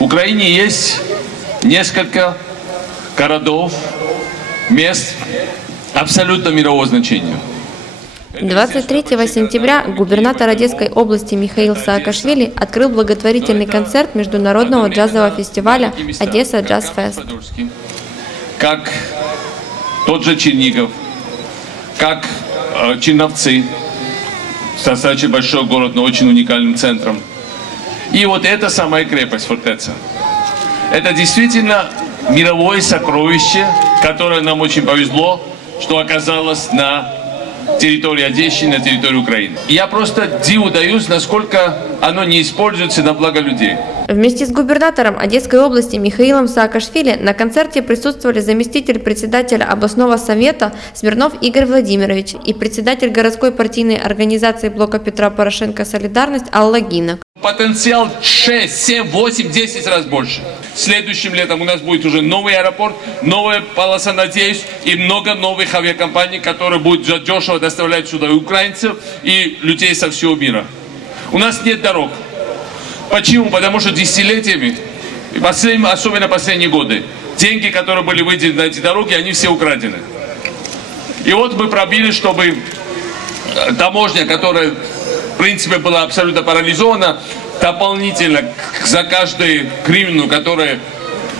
В Украине есть несколько городов, мест абсолютно мирового значения. 23 сентября губернатор Одесской области Михаил Саакашвили открыл благотворительный концерт международного джазового фестиваля «Одесса Джаз Фест». Как тот же Чернигов, как Черновцы, достаточно большой город, но очень уникальным центром. И вот это самая крепость, фортеца. Это действительно мировое сокровище, которое нам очень повезло, что оказалось на территории Одессы, на территории Украины. Я просто диву даюсь, насколько оно не используется на благо людей. Вместе с губернатором Одесской области Михаилом Саакашвили на концерте присутствовали заместитель председателя областного совета Смирнов Игорь Владимирович и председатель городской партийной организации блока Петра Порошенко «Солидарность» Алла Гинок. Потенциал 6, 7, 8, 10 раз больше. Следующим летом у нас будет уже новый аэропорт, новая полоса, надеюсь, и много новых авиакомпаний, которые будут дешево доставлять сюда и украинцев, и людей со всего мира. У нас нет дорог. Почему? Потому что десятилетиями, особенно последние годы, деньги, которые были выделены на эти дороги, они все украдены. И вот мы пробили, чтобы таможня, которая в принципе была абсолютно парализована, дополнительно за каждую гривну, которая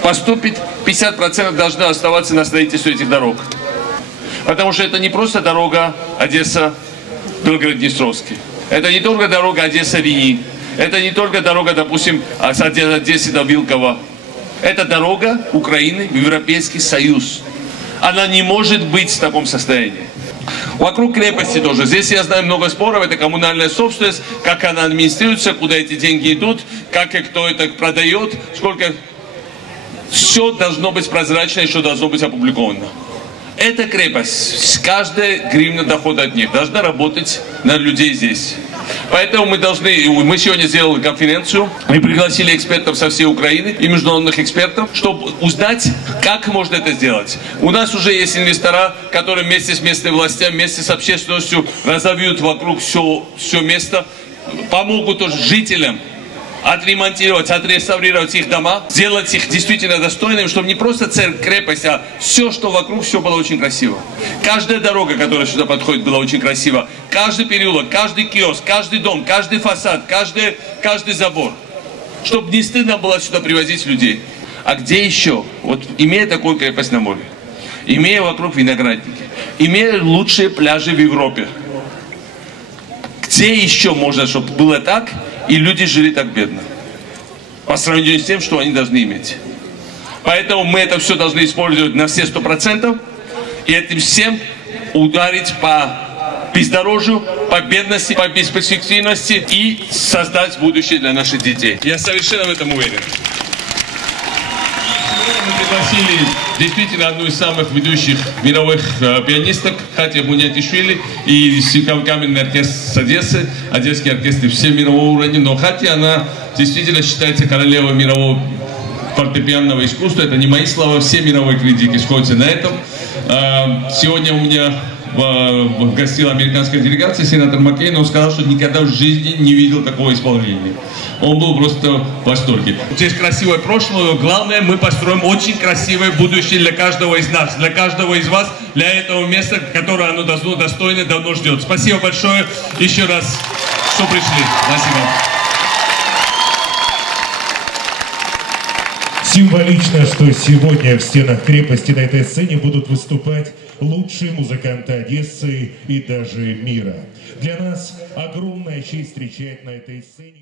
поступит, 50% должны оставаться на строительстве этих дорог. Потому что это не просто дорога Одесса-Белгород-Днестровский. Это не только дорога Одесса-Рени. Это не только дорога, допустим, от Одессы до Вилково. Это дорога Украины в Европейский Союз. Она не может быть в таком состоянии. Вокруг крепости тоже. Здесь я знаю много споров. Это коммунальная собственность, как она администрируется, куда эти деньги идут, как и кто это продает, сколько. Все должно быть прозрачно и все должно быть опубликовано. Эта крепость, каждая гривна дохода от них должна работать на людей здесь. Поэтому мы сегодня сделали конференцию, мы пригласили экспертов со всей Украины и международных экспертов, чтобы узнать, как можно это сделать. У нас уже есть инвестора, которые вместе с местными властями, вместе с общественностью разовьют вокруг все место, помогут тоже жителям отремонтировать, отреставрировать их дома, сделать их действительно достойными, чтобы не просто крепость, а все, что вокруг, все было очень красиво. Каждая дорога, которая сюда подходит, была очень красива. Каждый переулок, каждый киоск, каждый дом, каждый фасад, каждый забор. Чтобы не стыдно было сюда привозить людей. А где еще? Вот имея такую крепость на море, имея вокруг виноградники, имея лучшие пляжи в Европе, где еще можно, чтобы было так, и люди жили так бедно, по сравнению с тем, что они должны иметь. Поэтому мы это все должны использовать на все 100%, и этим всем ударить по бездорожью, по бедности, по бесперспективности и создать будущее для наших детей. Я совершенно в этом уверен. Мы пригласили действительно одну из самых ведущих мировых пианисток, Хатия Бунятишвили, и камерный оркестр с Одессы, одесский оркестр всем мирового уровня. Но Хатия, она действительно считается королевой мирового фортепианного искусства. Это не мои слова, все мировые критики сходятся на этом. Сегодня у меня гостила американская делегация, сенатор Маккейн, он сказал, что никогда в жизни не видел такого исполнения. Он был просто в восторге. Здесь красивое прошлое, но главное, мы построим очень красивое будущее для каждого из нас, для каждого из вас, для этого места, которое оно достойно давно ждет. Спасибо большое еще раз, что пришли. Спасибо. Символично, что сегодня в стенах крепости на этой сцене будут выступать лучшие музыканты Одессы и даже мира. Для нас огромная честь встречать на этой сцене.